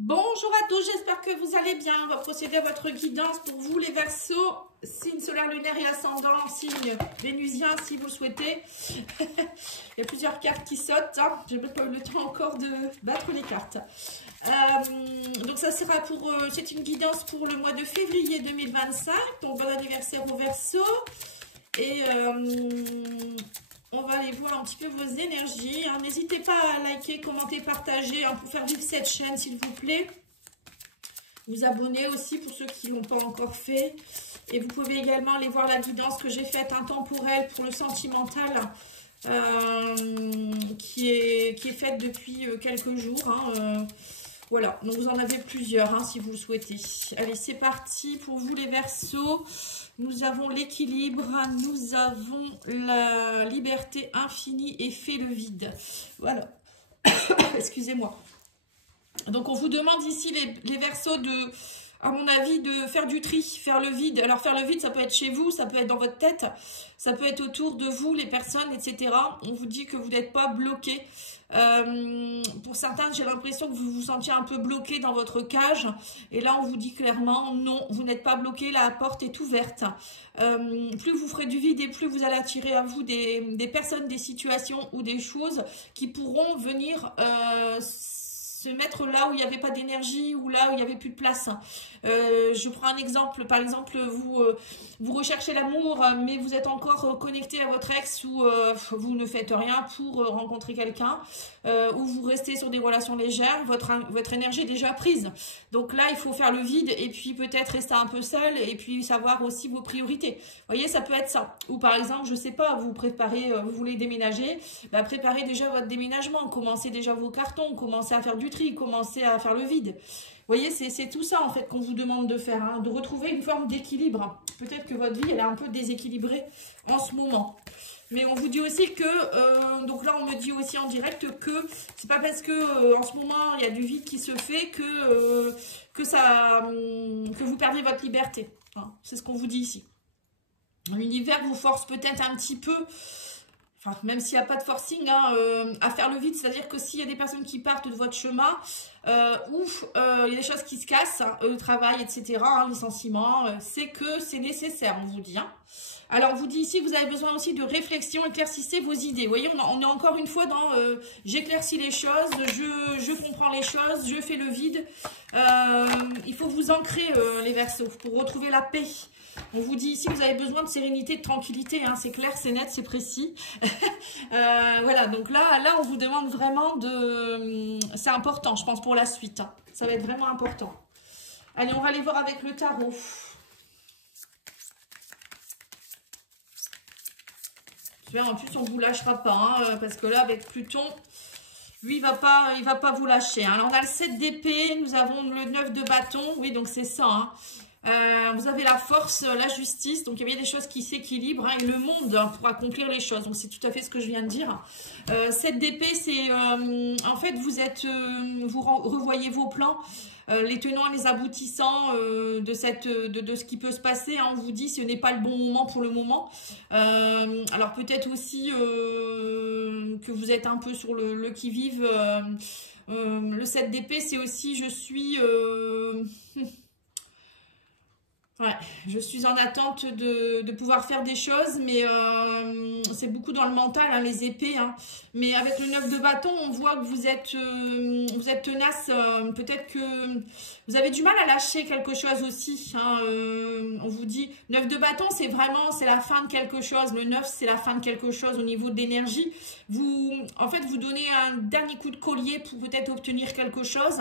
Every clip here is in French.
Bonjour à tous, j'espère que vous allez bien. On va procéder à votre guidance pour vous les Verseaux, signe solaire, lunaire et ascendant, signe vénusien si vous le souhaitez. Il y a plusieurs cartes qui sautent, hein. J'ai même pas eu le temps encore de battre les cartes. Donc ça sera pour, c'est une guidance pour le mois de février 2025, donc bon anniversaire aux Verseaux. Et on va aller voir un petit peu vos énergies. Hein. N'hésitez pas à liker, commenter, partager hein, pour faire vivre cette chaîne, s'il vous plaît. Vous abonner aussi pour ceux qui ne l'ont pas encore fait. Et vous pouvez également aller voir la guidance que j'ai faite intemporelle pour le sentimental qui est faite depuis quelques jours. Hein, voilà, donc vous en avez plusieurs hein, si vous le souhaitez. Allez, c'est parti pour vous les Verseaux. Nous avons l'équilibre, nous avons la liberté infinie et fait le vide. Voilà, excusez-moi. Donc on vous demande ici les Verseaux de, à mon avis, de faire du tri, faire le vide. Alors faire le vide, ça peut être chez vous, ça peut être dans votre tête, ça peut être autour de vous, les personnes, etc. On vous dit que vous n'êtes pas bloqué. Pour certains, j'ai l'impression que vous vous sentiez un peu bloqué dans votre cage. Et là, on vous dit clairement, non, vous n'êtes pas bloqué, la porte est ouverte. Plus vous ferez du vide et plus vous allez attirer à vous des personnes, des situations ou des choses qui pourront venir se mettre là où il n'y avait pas d'énergie ou là où il n'y avait plus de place. Je prends un exemple, par exemple, vous recherchez l'amour, mais vous êtes encore connecté à votre ex ou vous ne faites rien pour rencontrer quelqu'un, ou vous restez sur des relations légères, votre énergie est déjà prise. Donc là, il faut faire le vide et puis peut-être rester un peu seul et puis savoir aussi vos priorités. Vous voyez, ça peut être ça. Ou par exemple, je ne sais pas, vous préparez, vous voulez déménager, bah, préparez déjà votre déménagement, commencez déjà vos cartons, commencez à faire du tri, commencez à faire le vide. Vous voyez, c'est tout ça en fait qu'on vous demande de faire, hein, de retrouver une forme d'équilibre. Peut-être que votre vie, elle est un peu déséquilibrée en ce moment. Mais on vous dit aussi que, donc là on me dit aussi en direct que c'est pas parce que en ce moment il y a du vide qui se fait que vous perdez votre liberté. Hein, c'est ce qu'on vous dit ici. L'univers vous force peut-être un petit peu, enfin, même s'il n'y a pas de forcing, hein, à faire le vide, c'est-à-dire que s'il y a des personnes qui partent de votre chemin, ou il y a des choses qui se cassent, hein, le travail, etc., hein, licenciement, c'est que c'est nécessaire, on vous dit. Hein. Alors, on vous dit ici, vous avez besoin aussi de réflexion, éclaircissez vos idées. Vous voyez, on est encore une fois dans j'éclaircis les choses, je comprends les choses, je fais le vide. Il faut vous ancrer, les Verseaux, pour retrouver la paix. On vous dit ici, vous avez besoin de sérénité, de tranquillité, hein, c'est clair, c'est net, c'est précis. Voilà, donc là, on vous demande vraiment de... C'est important, je pense, pour la suite. Hein. Ça va être vraiment important. Allez, on va aller voir avec le tarot. En plus, on ne vous lâchera pas, hein, parce que là, avec Pluton, lui, il va pas vous lâcher. Hein. Alors, on a le 7 d'épée, nous avons le 9 de bâton. Oui, donc c'est ça, hein. Vous avez la force, la justice, donc il y a bien des choses qui s'équilibrent hein, et le monde hein, pour accomplir les choses. Donc c'est tout à fait ce que je viens de dire. 7 d'épée, c'est en fait vous revoyez vos plans, les tenants et les aboutissants de ce qui peut se passer. Hein, on vous dit ce n'est pas le bon moment pour le moment. Alors peut-être aussi que vous êtes un peu sur le qui-vive. Le 7 d'épée, c'est aussi je suis... Ouais, je suis en attente de pouvoir faire des choses, mais c'est beaucoup dans le mental, hein, les épées. Hein. Mais avec le 9 de bâton, on voit que vous êtes tenace. Peut-être que vous avez du mal à lâcher quelque chose aussi. Hein. On vous dit, 9 de bâton, c'est la fin de quelque chose. Le 9, c'est la fin de quelque chose au niveau de l'énergie. En fait, vous donnez un dernier coup de collier pour peut-être obtenir quelque chose.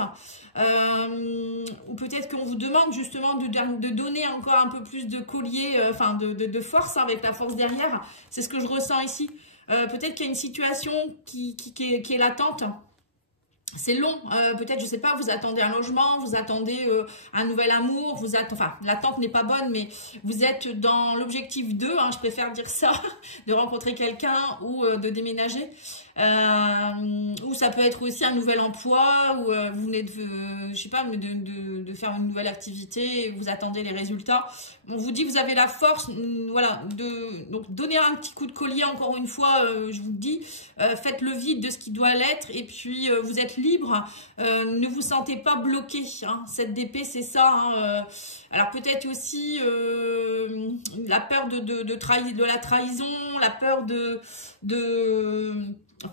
Ou peut-être qu'on vous demande justement de donner encore un peu plus de collier, enfin de force hein, avec la force derrière. C'est ce que je ressens ici. Peut-être qu'il y a une situation qui est latente. C'est long, peut-être, je sais pas, vous attendez un logement, vous attendez un nouvel amour, enfin, l'attente n'est pas bonne, mais vous êtes dans l'objectif 2, hein, je préfère dire ça, de rencontrer quelqu'un ou de déménager. Ou ça peut être aussi un nouvel emploi, ou vous venez de, je sais pas, de faire une nouvelle activité, et vous attendez les résultats. On vous dit que vous avez la force, voilà, donc donner un petit coup de collier, encore une fois, je vous le dis, faites le vide de ce qui doit l'être, et puis vous êtes libre, ne vous sentez pas bloqué, hein. Cette DP, c'est ça, hein, alors peut-être aussi la peur de la trahison, la peur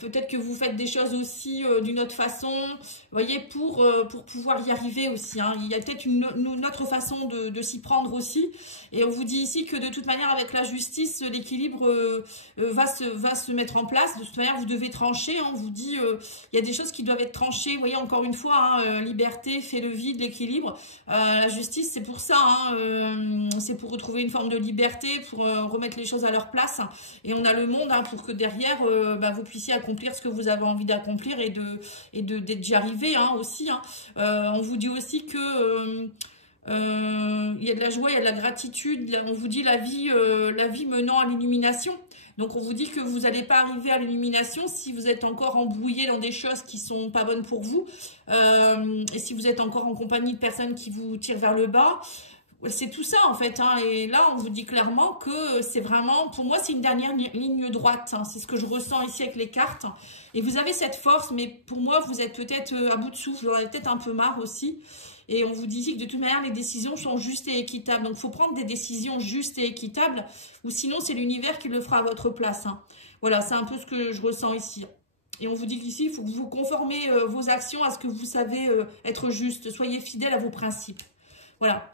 peut-être que vous faites des choses aussi d'une autre façon, vous voyez, pour pouvoir y arriver aussi, hein. Il y a peut-être une autre façon de s'y prendre aussi. Et on vous dit ici que de toute manière, avec la justice, l'équilibre va se mettre en place. De toute manière, vous devez trancher, hein. On vous dit, il y a des choses qui doivent être tranchées. Vous voyez, encore une fois, hein, liberté, fait le vide, l'équilibre. La justice, c'est pour ça, hein, c'est pour retrouver une forme de liberté, pour remettre les choses à leur place. Et on a le monde, hein, pour que derrière, vous puissiez accomplir ce que vous avez envie d'accomplir et d'être déjà arrivé, hein, aussi, hein. On vous dit aussi que il y a de la joie, il y a de la gratitude. On vous dit la vie menant à l'illumination. Donc on vous dit que vous n'allez pas arriver à l'illumination si vous êtes encore embrouillé dans des choses qui sont pas bonnes pour vous, et si vous êtes encore en compagnie de personnes qui vous tirent vers le bas. C'est tout ça en fait, hein. Et là on vous dit clairement que c'est vraiment, pour moi c'est une dernière ligne droite, hein. C'est ce que je ressens ici avec les cartes. Et vous avez cette force, mais pour moi vous êtes peut-être à bout de souffle, vous en avez peut-être un peu marre aussi. Et on vous dit que de toute manière les décisions sont justes et équitables. Donc il faut prendre des décisions justes et équitables, ou sinon c'est l'univers qui le fera à votre place, hein. Voilà, c'est un peu ce que je ressens ici. Et on vous dit qu'ici, il faut que vous conformez vos actions à ce que vous savez être juste. Soyez fidèle à vos principes. Voilà.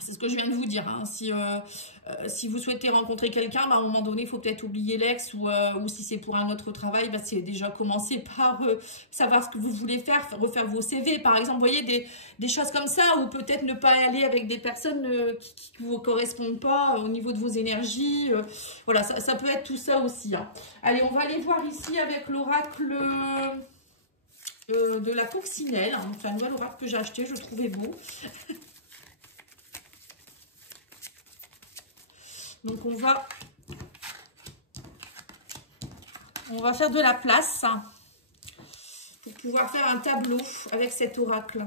C'est ce que je viens de vous dire, hein. Si vous souhaitez rencontrer quelqu'un, à un moment donné, il faut peut-être oublier l'ex, ou si c'est pour un autre travail, c'est déjà commencer par savoir ce que vous voulez faire, refaire vos CV, par exemple. Vous voyez, des choses comme ça, ou peut-être ne pas aller avec des personnes qui ne vous correspondent pas au niveau de vos énergies. Voilà, ça peut être tout ça aussi, hein. Allez, on va aller voir ici avec l'oracle de la coccinelle, hein. C'est un nouvel oracle que j'ai acheté, je le trouvais beau. Donc on va faire de la place pour pouvoir faire un tableau avec cet oracle.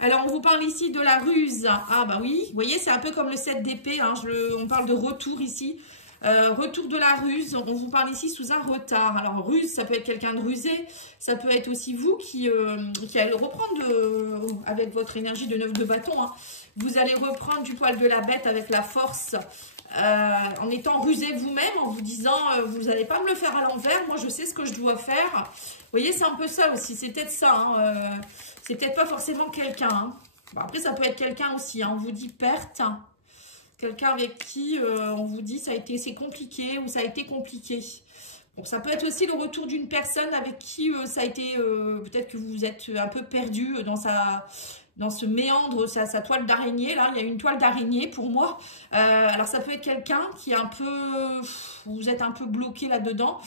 Alors on vous parle ici de la ruse. Ah bah oui, vous voyez, c'est un peu comme le 7 d'épée, hein. On parle de retour ici. Retour de la ruse, on vous parle ici sous un retard. Alors ruse, ça peut être quelqu'un de rusé, ça peut être aussi vous qui allez le reprendre avec votre énergie de 9 de bâton, hein. Vous allez reprendre du poil de la bête avec la force, en étant rusé vous-même, en vous disant vous n'allez pas me le faire à l'envers, moi je sais ce que je dois faire. Vous voyez, c'est un peu ça aussi, c'est peut-être ça, hein, c'est peut-être pas forcément quelqu'un, hein. Bon, après ça peut être quelqu'un aussi, hein, on vous dit perte, quelqu'un avec qui on vous dit c'est compliqué, ou ça a été compliqué. Bon, ça peut être aussi le retour d'une personne avec qui ça a été, peut-être que vous êtes un peu perdu dans ce méandre, sa toile d'araignée. Là, il y a une toile d'araignée pour moi. Alors, ça peut être quelqu'un qui est un peu, vous êtes un peu bloqué là-dedans,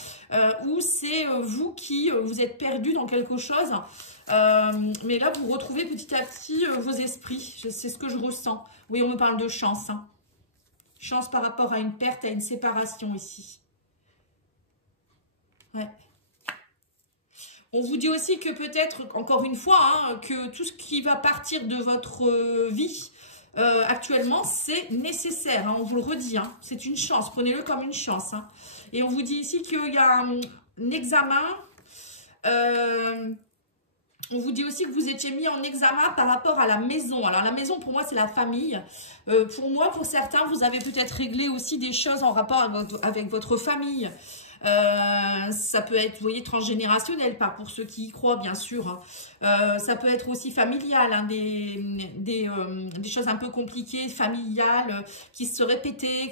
ou c'est vous qui vous êtes perdu dans quelque chose. Mais là, vous retrouvez petit à petit vos esprits. C'est ce que je ressens. Oui, on me parle de chance, hein. Chance par rapport à une perte, à une séparation ici. Ouais. On vous dit aussi que peut-être, encore une fois, hein, que tout ce qui va partir de votre vie actuellement, c'est nécessaire, hein, on vous le redit, hein, c'est une chance, prenez-le comme une chance, hein. Et on vous dit ici qu'il y a un examen, on vous dit aussi que vous étiez mis en examen par rapport à la maison. Alors la maison, pour moi, c'est la famille. Pour moi, pour certains, vous avez peut-être réglé aussi des choses en rapport avec votre famille. Ça peut être, vous voyez, transgénérationnel, pas pour ceux qui y croient, bien sûr, hein. Ça peut être aussi familial, hein, des choses un peu compliquées, familiales, qui se répétaient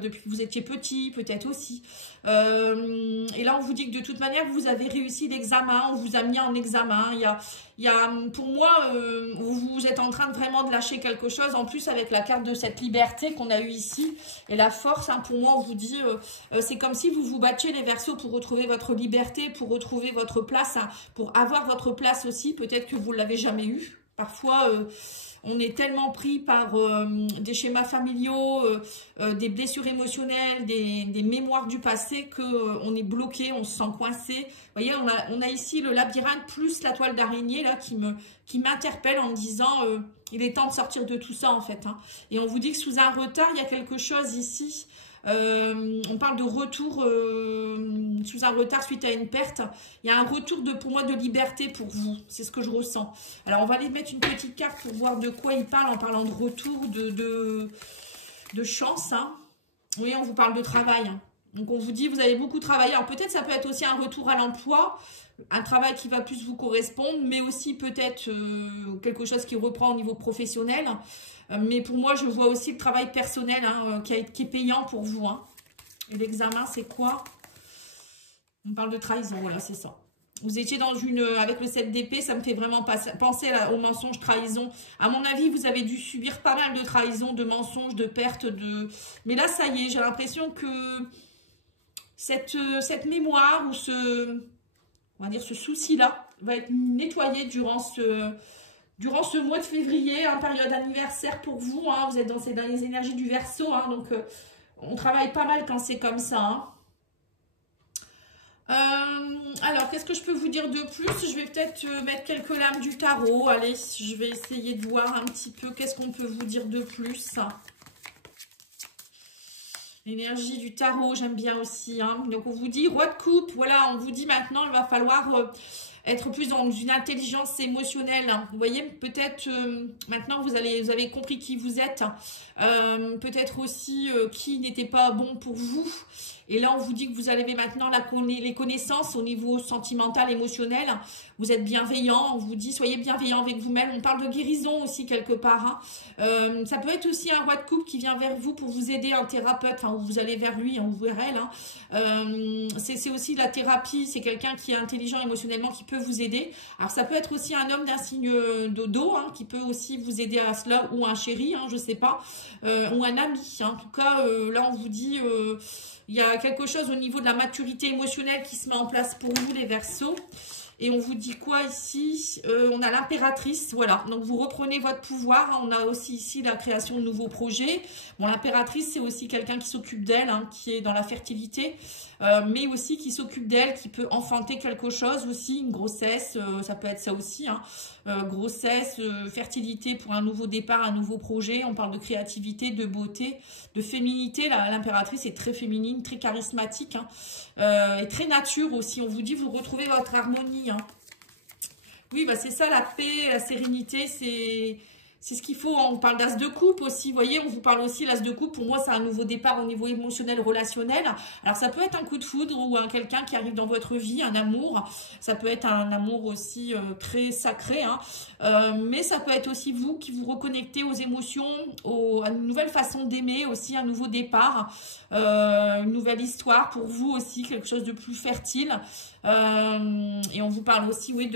depuis que vous étiez petit, peut-être aussi. Et là, on vous dit que de toute manière, vous avez réussi l'examen, on vous a mis en examen. Pour moi, vous êtes en train vraiment de lâcher quelque chose. En plus, avec la carte de cette liberté qu'on a eue ici, et la force, hein, pour moi, on vous dit, c'est comme si vous vous battiez les Verseaux pour retrouver votre liberté, pour retrouver votre place, hein, pour avoir votre place aussi. Peut-être que vous ne l'avez jamais eue. Parfois, on est tellement pris par des schémas familiaux, des blessures émotionnelles, des mémoires du passé qu'on est bloqué, on se sent coincé. Vous voyez, on a ici le labyrinthe plus la toile d'araignée là qui m'interpelle en me disant il est temps de sortir de tout ça en fait. Hein. Et on vous dit que sous un retard, il y a quelque chose ici. On parle de retour sous un retard suite à une perte. Il y a un retour pour moi de liberté pour vous. C'est ce que je ressens. Alors on va aller mettre une petite carte pour voir de quoi il parle en parlant de retour, de chance. Hein. Oui, on vous parle de travail. Hein. Donc on vous dit vous avez beaucoup travaillé. Alors peut-être ça peut être aussi un retour à l'emploi, un travail qui va plus vous correspondre, mais aussi peut-être quelque chose qui reprend au niveau professionnel. Mais pour moi, je vois aussi le travail personnel hein, qui est payant pour vous. Hein. Et l'examen, c'est quoi? On parle de trahison, voilà, c'est ça. Vous étiez dans avec le 7 d'épée, ça me fait vraiment penser au mensonge, trahison. À mon avis, vous avez dû subir pas mal de trahison, de mensonges, de pertes. Mais là, ça y est, j'ai l'impression que cette mémoire ou on va dire ce souci-là va être nettoyé durant ce mois de février, hein, période anniversaire pour vous. Hein, vous êtes dans les énergies du Verseau, hein, donc on travaille pas mal quand c'est comme ça. Hein. Alors, qu'est-ce que je peux vous dire de plus? Je vais peut-être mettre quelques lames du tarot. Allez, je vais essayer de voir un petit peu qu'est-ce qu'on peut vous dire de plus. L'énergie du tarot, j'aime bien aussi. Hein. Donc, on vous dit roi de coupe. Voilà, on vous dit maintenant, il va falloir être plus dans une intelligence émotionnelle. Hein. Vous voyez, peut-être maintenant, vous avez compris qui vous êtes. Peut-être aussi qui n'était pas bon pour vous. Et là, on vous dit que vous avez maintenant les connaissances au niveau sentimental, émotionnel. Vous êtes bienveillant. On vous dit, soyez bienveillant avec vous-même. On parle de guérison aussi quelque part. Hein. Ça peut être aussi un roi de coupe qui vient vers vous pour vous aider, un thérapeute. Enfin, vous allez vers lui, hein, ou vers elle. Hein. C'est aussi la thérapie. C'est quelqu'un qui est intelligent émotionnellement, qui peut vous aider. Alors, ça peut être aussi un homme d'un signe d'eau, hein, qui peut aussi vous aider à cela, ou un chéri, hein, je sais pas, ou un ami. Hein. En tout cas, là, on vous dit... il y a quelque chose au niveau de la maturité émotionnelle qui se met en place pour vous, les Verseaux. Et on vous dit quoi ici? On a l'impératrice, voilà. Donc, vous reprenez votre pouvoir. On a aussi ici la création de nouveaux projets. Bon, l'impératrice, c'est aussi quelqu'un qui s'occupe d'elle, hein, qui est dans la fertilité, mais aussi qui s'occupe d'elle, qui peut enfanter quelque chose aussi, une grossesse, ça peut être ça aussi, hein. Grossesse, fertilité pour un nouveau départ, un nouveau projet. On parle de créativité, de beauté, de féminité. L'impératrice est très féminine, très charismatique, hein, et très nature aussi. On vous dit, vous retrouvez votre harmonie. Hein. Oui, bah c'est ça, la paix, la sérénité, c'est ce qu'il faut. On parle d'as de coupe aussi, vous voyez, on vous parle aussi l'as de coupe. Pour moi, c'est un nouveau départ au niveau émotionnel, relationnel. Alors, ça peut être un coup de foudre ou quelqu'un qui arrive dans votre vie, un amour. Ça peut être un amour aussi très sacré, hein. Mais ça peut être aussi vous qui vous reconnectez aux émotions, à une nouvelle façon d'aimer, aussi un nouveau départ, une nouvelle histoire pour vous aussi, quelque chose de plus fertile. Et on vous parle aussi, oui,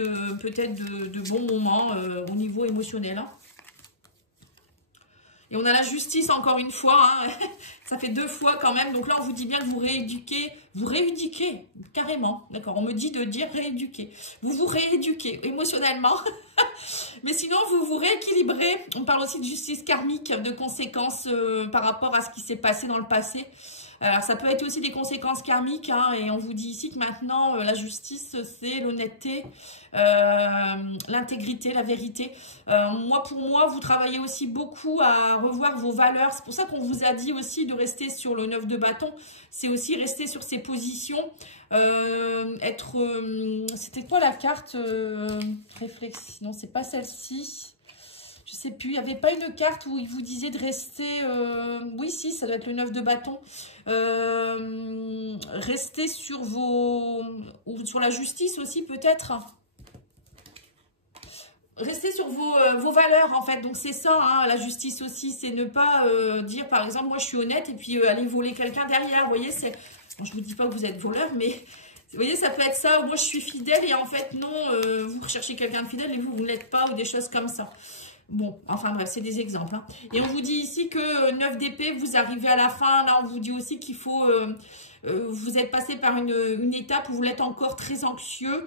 peut-être de bons moments au niveau émotionnel, hein. Et on a la justice encore une fois, hein. Ça fait 2 fois quand même. Donc là, on vous dit bien que vous rééduquez, carrément. D'accord, on me dit de dire rééduquer. Vous vous rééduquez émotionnellement. Mais sinon, vous vous rééquilibrez. On parle aussi de justice karmique, de conséquences par rapport à ce qui s'est passé dans le passé. Alors, ça peut être aussi des conséquences karmiques, hein, et on vous dit ici que maintenant, la justice, c'est l'honnêteté, l'intégrité, la vérité. Pour moi, vous travaillez aussi beaucoup à revoir vos valeurs. C'est pour ça qu'on vous a dit aussi de rester sur le 9 de bâton. C'est aussi rester sur ses positions. C'était quoi la carte réflexion? Non, c'est pas celle-ci. Je sais plus, il n'y avait pas une carte où il vous disait de rester... oui, si, ça doit être le 9 de bâton. Rester sur ou sur la justice aussi, peut-être. Rester sur vos valeurs, en fait. Donc, c'est ça, hein, la justice aussi. C'est ne pas dire, par exemple, moi, je suis honnête et puis aller voler quelqu'un derrière. Vous voyez, c'est... Bon, je ne vous dis pas que vous êtes voleur, mais... Vous voyez, ça peut être ça. Moi, je suis fidèle et en fait, non, vous recherchez quelqu'un de fidèle et vous ne l'êtes pas ou des choses comme ça. Bon, enfin bref, c'est des exemples. Hein. Et on vous dit ici que 9 d'épée, vous arrivez à la fin. Là, on vous dit aussi qu'il faut vous êtes passé par une étape où vous êtes encore très anxieux,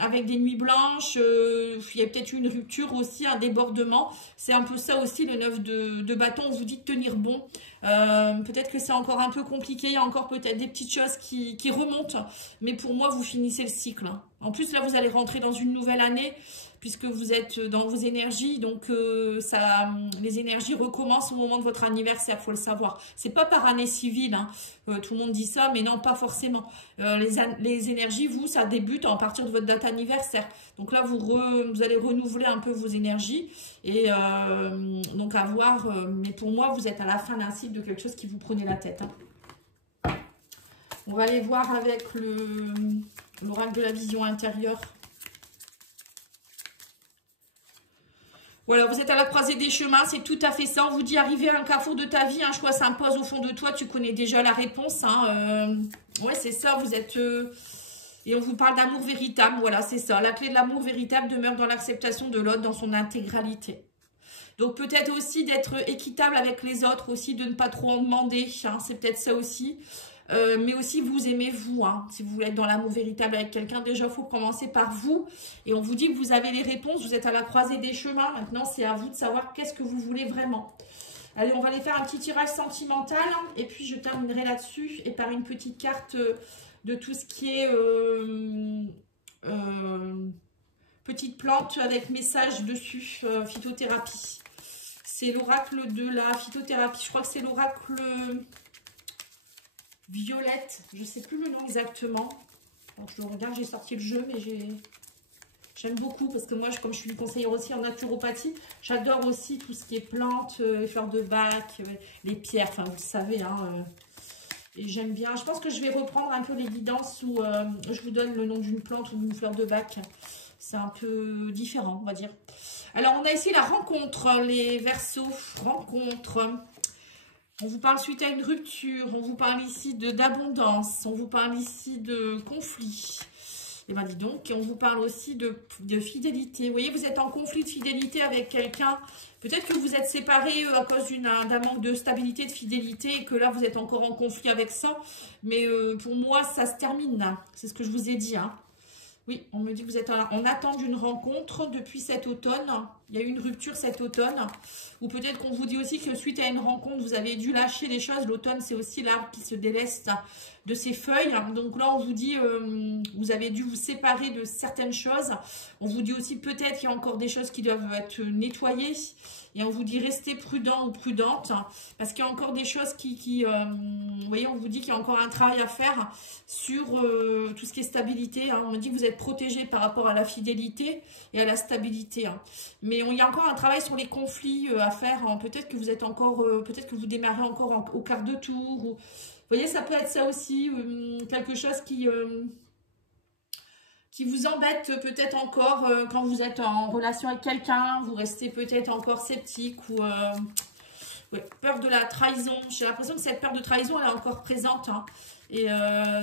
avec des nuits blanches, il y a peut-être une rupture aussi, un débordement. C'est un peu ça aussi le 9 de bâton, on vous dit de tenir bon. Peut-être que c'est encore un peu compliqué, il y a encore peut-être des petites choses qui remontent, mais pour moi vous finissez le cycle. En plus là vous allez rentrer dans une nouvelle année, puisque vous êtes dans vos énergies, donc les énergies recommencent au moment de votre anniversaire, il faut le savoir. C'est pas par année civile, hein. Tout le monde dit ça, mais non, pas forcément. Les énergies, vous, ça débute à partir de votre date anniversaire. Donc là, vous allez renouveler un peu vos énergies, et donc à voir, mais pour moi, vous êtes à la fin d'un cycle de quelque chose qui vous prenait la tête. Hein. On va aller voir avec l'oracle de la vision intérieure. Voilà, vous êtes à la croisée des chemins, c'est tout à fait ça. On vous dit arriver à un carrefour de ta vie, un choix s'impose au fond de toi, tu connais déjà la réponse. Hein, ouais, c'est ça, vous êtes... et on vous parle d'amour véritable, voilà, c'est ça. La clé de l'amour véritable demeure dans l'acceptation de l'autre dans son intégralité. Donc peut-être aussi d'être équitable avec les autres, aussi de ne pas trop en demander, hein, c'est peut-être ça aussi. Mais aussi vous aimez vous, hein. Si vous voulez être dans l'amour véritable avec quelqu'un, déjà il faut commencer par vous, et on vous dit que vous avez les réponses, vous êtes à la croisée des chemins, maintenant c'est à vous de savoir qu'est-ce que vous voulez vraiment. Allez, on va aller faire un petit tirage sentimental, et puis je terminerai là-dessus, et par une petite carte de tout ce qui est petite plante avec message dessus, phytothérapie. C'est l'oracle de la phytothérapie, je crois que c'est l'oracle... Violette, je ne sais plus le nom exactement. Alors, je le regarde, j'ai sorti le jeu, mais j'aime beaucoup parce que moi, comme je suis conseillère aussi en naturopathie, j'adore aussi tout ce qui est plantes, les fleurs de bac, les pierres, enfin vous le savez. Hein, et j'aime bien. Je pense que je vais reprendre un peu les guidances où je vous donne le nom d'une plante ou d'une fleur de bac. C'est un peu différent, on va dire. Alors, on a ici la rencontre, les Verseaux, rencontre. On vous parle suite à une rupture, on vous parle ici d'abondance, on vous parle ici de conflit. Et bien dis donc, et on vous parle aussi de fidélité. Vous voyez, vous êtes en conflit de fidélité avec quelqu'un. Peut-être que vous êtes séparés à cause d'un manque de stabilité, de fidélité, et que là, vous êtes encore en conflit avec ça. Mais pour moi, ça se termine. C'est ce que je vous ai dit. Hein. Oui, on me dit que vous êtes en attente d'une rencontre depuis cet automne. Il y a eu une rupture cet automne. Ou peut-être qu'on vous dit aussi que suite à une rencontre, vous avez dû lâcher des choses. L'automne, c'est aussi l'arbre qui se déleste de ses feuilles. Donc là, on vous dit, vous avez dû vous séparer de certaines choses. On vous dit aussi peut-être qu'il y a encore des choses qui doivent être nettoyées. Et on vous dit restez prudent ou prudente. Parce qu'il y a encore des choses vous voyez, on vous dit qu'il y a encore un travail à faire sur tout ce qui est stabilité. Hein. On me dit que vous êtes protégé par rapport à la fidélité et à la stabilité. Hein. Mais il y a encore un travail sur les conflits à faire. Hein. Peut-être que vous êtes encore, peut-être que vous démarrez encore au quart de tour. Ou, vous voyez, ça peut être ça aussi, quelque chose qui vous embête peut-être encore quand vous êtes en relation avec quelqu'un. Vous restez peut-être encore sceptique ou ouais, peur de la trahison. J'ai l'impression que cette peur de trahison, elle est encore présente. Hein. Et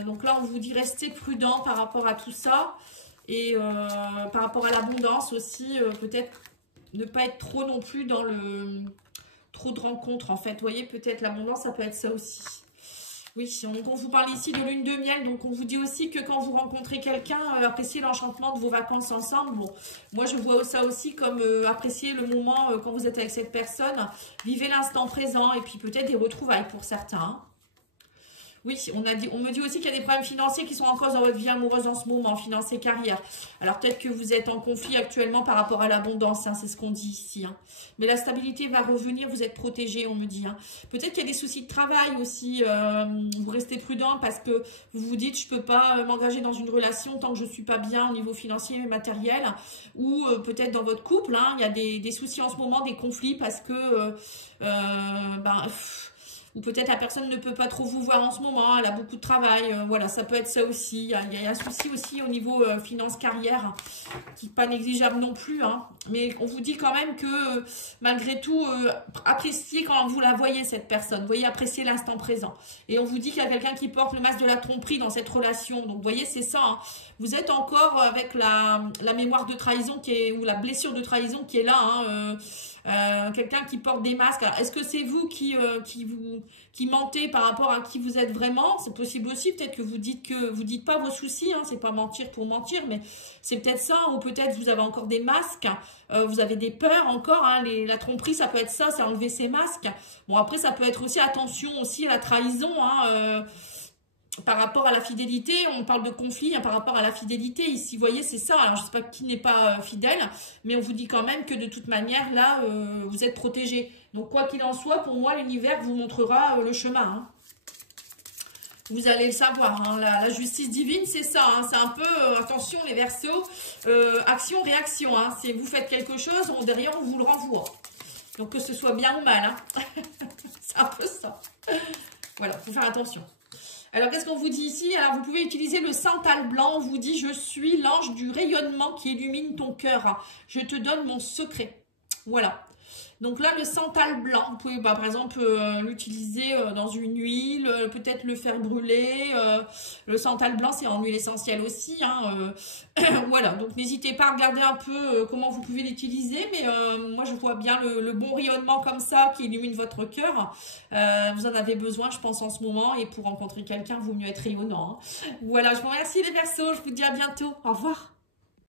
donc là, on vous dit restez prudent par rapport à tout ça. Et par rapport à l'abondance aussi, peut-être ne pas être trop non plus dans trop de rencontres en fait. Vous voyez, peut-être l'abondance, ça peut être ça aussi. Oui, donc on vous parle ici de lune de miel, donc on vous dit aussi que quand vous rencontrez quelqu'un, appréciez l'enchantement de vos vacances ensemble. Bon, moi je vois ça aussi comme apprécier le moment quand vous êtes avec cette personne, vivez l'instant présent et puis peut-être des retrouvailles pour certains. Hein. Oui, on me dit aussi qu'il y a des problèmes financiers qui sont en cause dans votre vie amoureuse en ce moment, finances et carrière. Alors peut-être que vous êtes en conflit actuellement par rapport à l'abondance, hein, c'est ce qu'on dit ici. Hein. Mais la stabilité va revenir, vous êtes protégé, on me dit. Hein. Peut-être qu'il y a des soucis de travail aussi, vous restez prudent parce que vous vous dites je ne peux pas m'engager dans une relation tant que je ne suis pas bien au niveau financier et matériel. Ou peut-être dans votre couple, hein, il y a des soucis en ce moment, des conflits parce que... ou peut-être la personne ne peut pas trop vous voir en ce moment, elle a beaucoup de travail, voilà, ça peut être ça aussi. Il y a un souci aussi au niveau finance-carrière, qui n'est pas négligeable non plus, hein. Mais on vous dit quand même que malgré tout, appréciez quand vous la voyez cette personne, vous voyez, appréciez l'instant présent. Et on vous dit qu'il y a quelqu'un qui porte le masque de la tromperie dans cette relation, donc vous voyez, c'est ça, hein. Vous êtes encore avec la mémoire de trahison ou la blessure de trahison qui est là, hein, quelqu'un qui porte des masques. Est-ce que c'est vous qui vous qui mentez par rapport à qui vous êtes vraiment. C'est possible aussi, peut-être que vous dites pas vos soucis, hein, c'est pas mentir pour mentir, mais c'est peut-être ça, ou peut-être vous avez encore des masques, vous avez des peurs encore, hein, la tromperie ça peut être ça, c'est enlever ses masques. Bon après ça peut être aussi, attention aussi à la trahison, hein, par rapport à la fidélité, on parle de conflit, hein, par rapport à la fidélité, ici, vous voyez, c'est ça. Alors, je ne sais pas qui n'est pas fidèle, mais on vous dit quand même que de toute manière, là, vous êtes protégé. Donc, quoi qu'il en soit, pour moi, l'univers vous montrera le chemin. Hein. Vous allez le savoir, hein, la justice divine, c'est ça. Hein, c'est un peu, attention les Verseaux, action-réaction. Hein, si vous faites quelque chose, derrière, on vous le renvoie. Donc, que ce soit bien ou mal. Hein. C'est un peu ça. Voilà, il faut faire attention. Alors, qu'est-ce qu'on vous dit ici? Alors, vous pouvez utiliser le santal blanc. On vous dit, je suis l'ange du rayonnement qui illumine ton cœur. Je te donne mon secret. Voilà. Donc là, le santal blanc, vous pouvez par exemple l'utiliser dans une huile, peut-être le faire brûler. Le santal blanc, c'est en huile essentielle aussi. Hein, voilà, donc n'hésitez pas à regarder un peu comment vous pouvez l'utiliser. Mais moi, je vois bien le bon rayonnement comme ça qui illumine votre cœur. Vous en avez besoin, je pense, en ce moment. Et pour rencontrer quelqu'un, il vaut mieux être rayonnant. Hein. Voilà, je vous remercie les Verseaux. Je vous dis à bientôt. Au revoir.